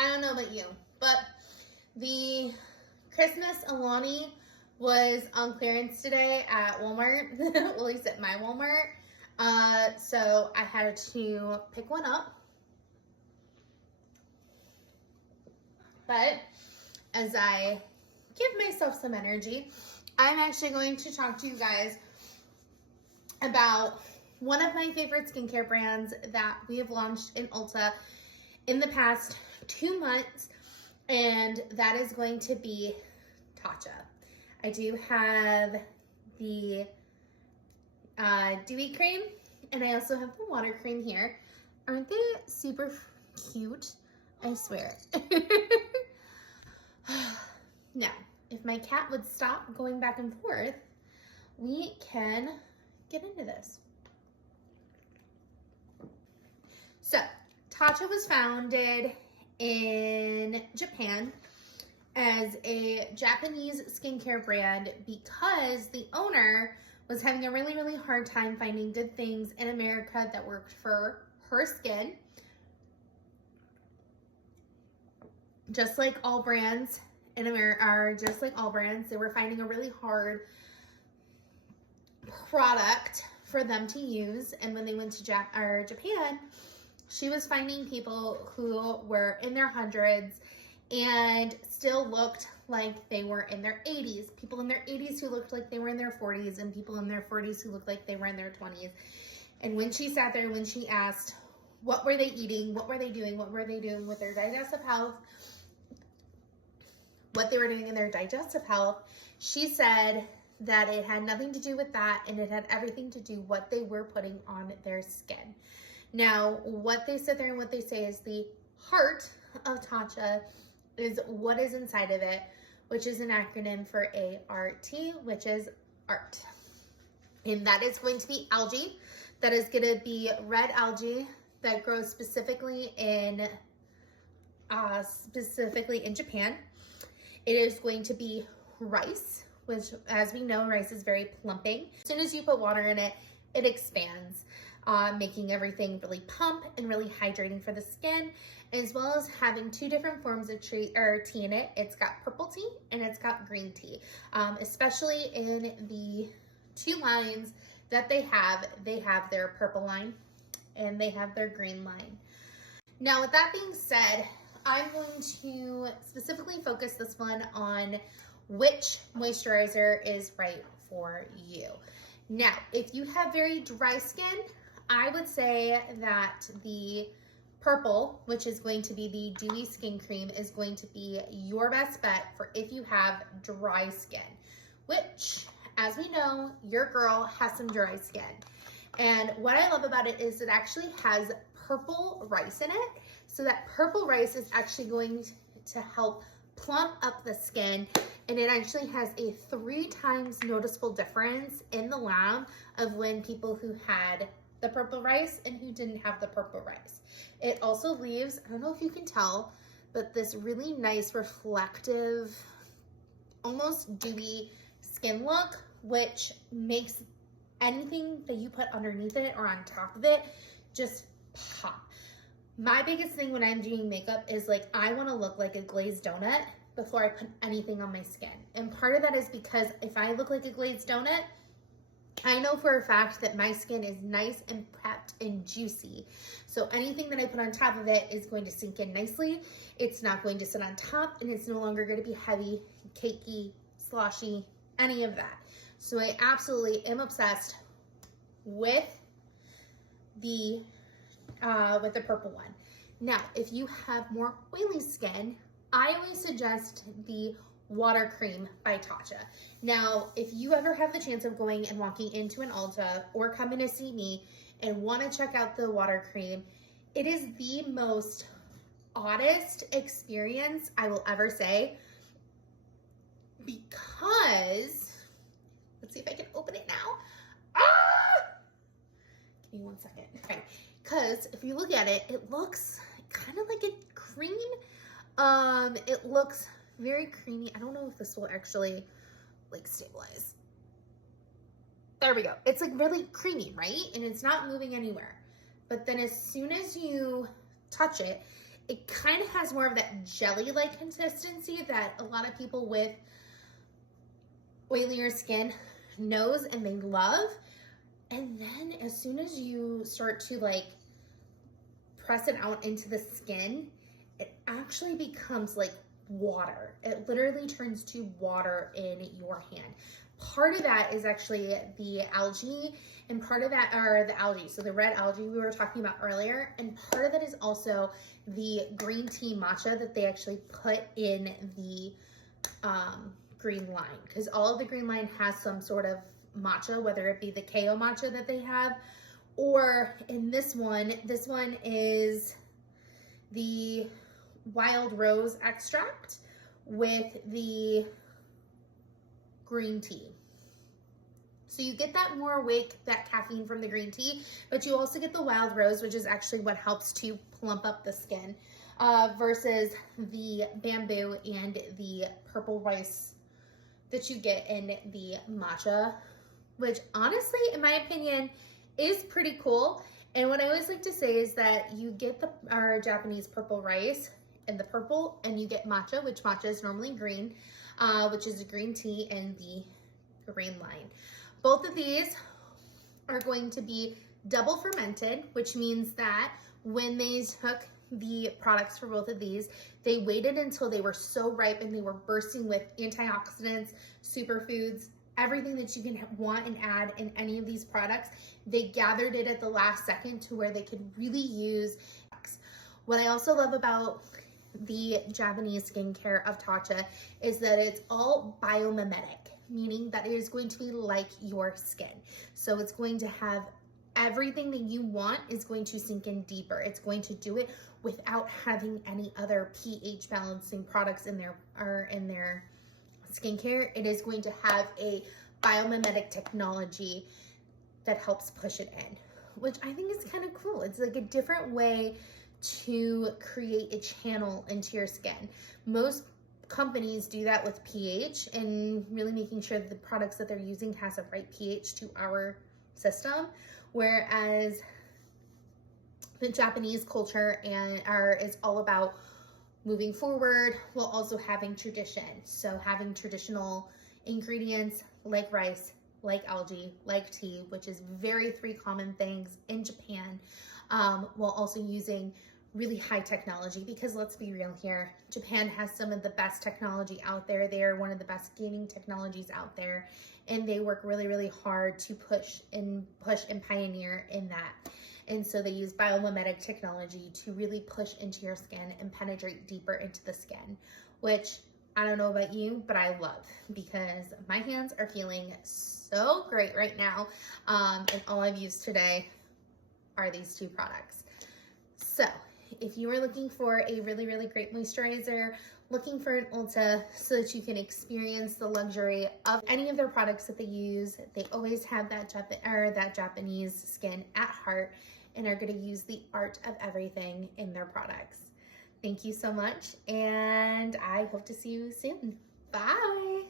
I don't know about you, but the Christmas Alani was on clearance today at Walmart, well, at least at my Walmart. So I had to pick one up. But as I give myself some energy, I'm actually going to talk to you guys about one of my favorite skincare brands that we have launched in Ulta in the past 2 months, and that is going to be Tatcha. I do have the dewy cream, and I also have the water cream here. Aren't they super cute? I swear. Now, if my cat would stop going back and forth, we can get into this. So, Tatcha was founded in Japan as a Japanese skincare brand because the owner was having a really hard time finding good things in America that worked for her skin. Just like all brands in America are just like all brands, they were finding a really hard product for them to use. And when they went to Japan, she was finding people who were in their hundreds and still looked like they were in their 80s. People in their 80s who looked like they were in their 40s, and people in their 40s who looked like they were in their 20s. And when she sat there, when she asked, what were they eating? What were they doing? What were they doing with their digestive health? What they were doing in their digestive health, she said that it had nothing to do with that, and it had everything to do what they were putting on their skin. Now, what they sit there and what they say is the heart of Tatcha is what is inside of it, which is an acronym for ART, which is art. And that is going to be algae. That is going to be red algae that grows specifically in Japan. It is going to be rice, which, as we know, rice is very plumping. As soon as you put water in it, it expands, making everything really plump and really hydrating for the skin, as well as having 2 different forms of tea in it. It's got purple tea and it's got green tea. Especially in the 2 lines that they have their purple line and they have their green line. Now, with that being said, I'm going to specifically focus this one on which moisturizer is right for you. Now, if you have very dry skin, I would say that the purple, which is going to be the Dewy Skin Cream, is going to be your best bet for if you have dry skin, which, as we know, your girl has some dry skin. And what I love about it is it actually has purple rice in it. So that purple rice is actually going to help plump up the skin, and it actually has a 3 times noticeable difference in the lab of when people who had the purple rice and who didn't have the purple rice. It also leaves, I don't know if you can tell, but this really nice reflective, almost dewy skin look, which makes anything that you put underneath it or on top of it just pop. My biggest thing when I'm doing makeup is like, I want to look like a glazed donut before I put anything on my skin. And part of that is because if I look like a glazed donut, I know for a fact that my skin is nice and prepped and juicy. So anything that I put on top of it is going to sink in nicely. It's not going to sit on top, and it's no longer going to be heavy, cakey, sloshy, any of that. So I absolutely am obsessed with the purple one. Now, if you have more oily skin, I always suggest the water cream by Tatcha. Now, if you ever have the chance of going and walking into an Ulta or coming to see me and want to check out the water cream, it is the most oddest experience I will ever say, because, let's see if I can open it now. Give me 1 second. Okay. Because if you look at it, it looks kind of like a cream. It looks very creamy. I don't know if this will actually like stabilize. There we go. It's like really creamy, right? And it's not moving anywhere. But then as soon as you touch it, it kind of has more of that jelly-like consistency that a lot of people with oilier skin knows and they love. And then as soon as you start to like press it out into the skin, it actually becomes like water. It literally turns to water in your hand. Part of that is actually the algae, and part of that are the algae. So the red algae we were talking about earlier, and part of that is also the green tea matcha that they actually put in the green line, because all of the green line has some sort of matcha, whether it be the KO matcha that they have, or in this one is the wild rose extract with the green tea. So you get that more awake, that caffeine from the green tea, but you also get the wild rose, which is actually what helps to plump up the skin, versus the bamboo and the purple rice that you get in the matcha, which honestly, in my opinion, is pretty cool. And what I always like to say is that you get our Japanese purple rice in the purple, and you get matcha, which matcha is normally green, which is a green tea in the green line. Both of these are going to be double fermented, which means that when they took the products for both of these, they waited until they were so ripe and they were bursting with antioxidants, superfoods, everything that you can want and add in any of these products. They gathered it at the last second to where they could really use. What I also love about the Japanese skincare of Tatcha is that it's all biomimetic, meaning that it is going to be like your skin. So it's going to have everything that you want is going to sink in deeper. It's going to do it without having any other pH balancing products in their skincare. It is going to have a biomimetic technology that helps push it in, which I think is kind of cool. It's like a different way to create a channel into your skin. Most companies do that with pH and really making sure that the products that they're using has a right pH to our system, whereas the Japanese culture is all about moving forward while also having tradition. So having traditional ingredients like rice, like algae, like tea, which is very 3 common things in Japan, while also using really high technology, because let's be real here, Japan has some of the best technology out there. They are one of the best gaming technologies out there, and they work really, really hard to push and pioneer in that. And so they use biomimetic technology to really push into your skin and penetrate deeper into the skin, which I don't know about you, but I love, because my hands are feeling so great right now. And all I've used today are these 2 products. So if you are looking for a really, really great moisturizer, looking for an Ulta so that you can experience the luxury of any of their products that they use, they always have that Japanese skin at heart and are going to use the art of everything in their products. Thank you so much, and I hope to see you soon. Bye.